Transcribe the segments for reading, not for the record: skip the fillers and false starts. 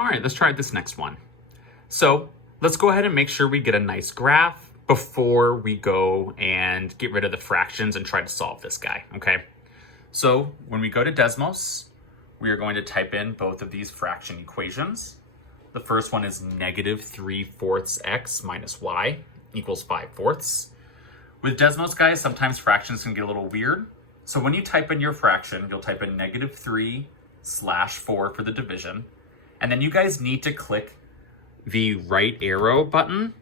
All right, let's try this next one. So let's go ahead and make sure we get a nice graph before we go and get rid of the fractions and try to solve this guy, okay? So when we go to Desmos, we are going to type in both of these fraction equations. The first one is -3/4 x minus y equals 5/4. With Desmos, guys, sometimes fractions can get a little weird. So when you type in your fraction, you'll type in -3/4 for the division. And then you guys need to click the right arrow button.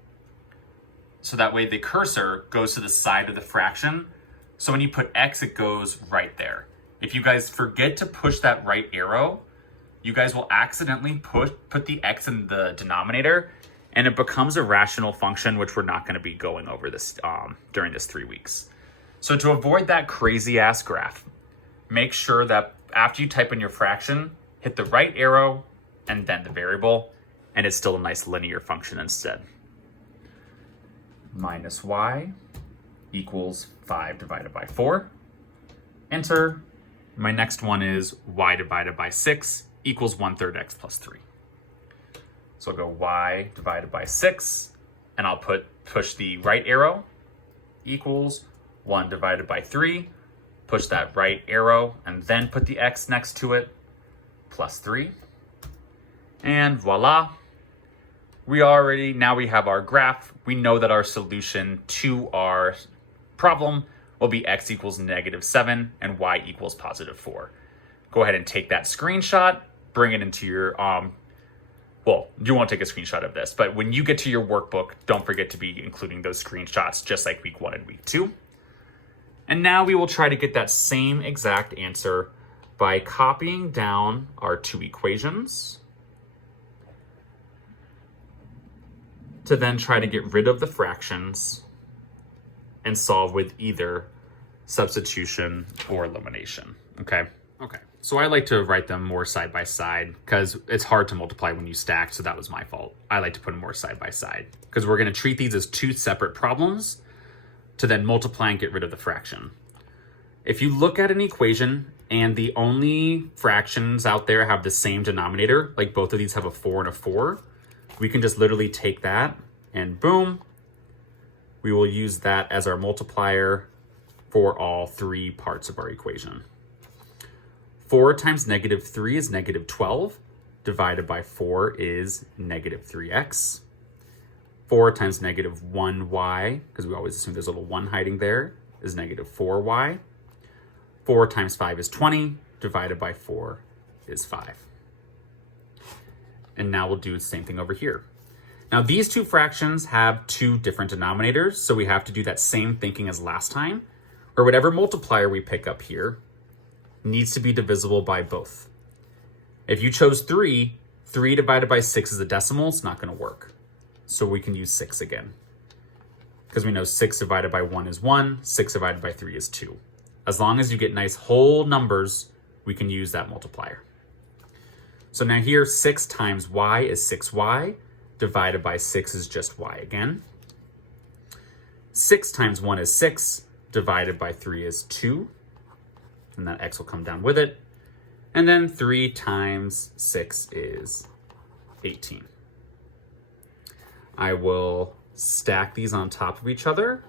So that way the cursor goes to the side of the fraction. So when you put x, it goes right there. If you guys forget to push that right arrow, you guys will accidentally put the x in the denominator, and it becomes a rational function, which we're not going to be going over this during this 3 weeks. So to avoid that crazy ass graph, make sure that after you type in your fraction, hit the right arrow and then the variable, and it's still a nice linear function instead. Minus y equals 5 divided by 4. Enter. My next one is y divided by 6 equals 1/3 x plus 3. So I'll go y divided by 6, and I'll push the right arrow equals 1 divided by 3, push that right arrow, and then put the x next to it, plus 3. And voila. Now we have our graph. We know that our solution to our problem will be x equals -7 and y equals +4. Go ahead and take that screenshot, bring it into your, well, you won't take a screenshot of this, but when you get to your workbook, don't forget to be including those screenshots just like week 1 and week 2. And now we will try to get that same exact answer by copying down our 2 equations to then try to get rid of the fractions and solve with either substitution or elimination, okay? Okay, so I like to write them more side by side because it's hard to multiply when you stack, so that was my fault. I like to put them more side by side because we're gonna treat these as 2 separate problems to then multiply and get rid of the fraction. If you look at an equation and the only fractions out there have the same denominator, like both of these have a 4 and a 4, we can just literally take that and boom, we will use that as our multiplier for all 3 parts of our equation. 4 times -3 is -12, divided by 4 is -3x. 4 times -1y, because we always assume there's a little 1 hiding there, is -4y. 4 times 5 is 20, divided by 4 is 5. And now we'll do the same thing over here. Now these 2 fractions have 2 different denominators, so we have to do that same thinking as last time, or whatever multiplier we pick up here needs to be divisible by both. If you chose 3, 3 divided by 6 is a decimal, it's not going to work. So we can use 6 again. Because we know 6 divided by 1 is 1, 6 divided by 3 is 2. As long as you get nice whole numbers, we can use that multiplier. So now here, 6 times y is 6y, divided by 6 is just y again. 6 times 1 is 6, divided by 3 is 2. And that x will come down with it. And then 3 times 6 is 18. I will stack these on top of each other.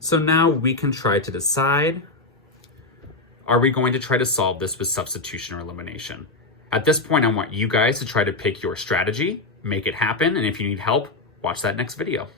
So now we can try to decide, are we going to try to solve this with substitution or elimination? At this point, I want you guys to try to pick your strategy, make it happen, and if you need help, watch that next video.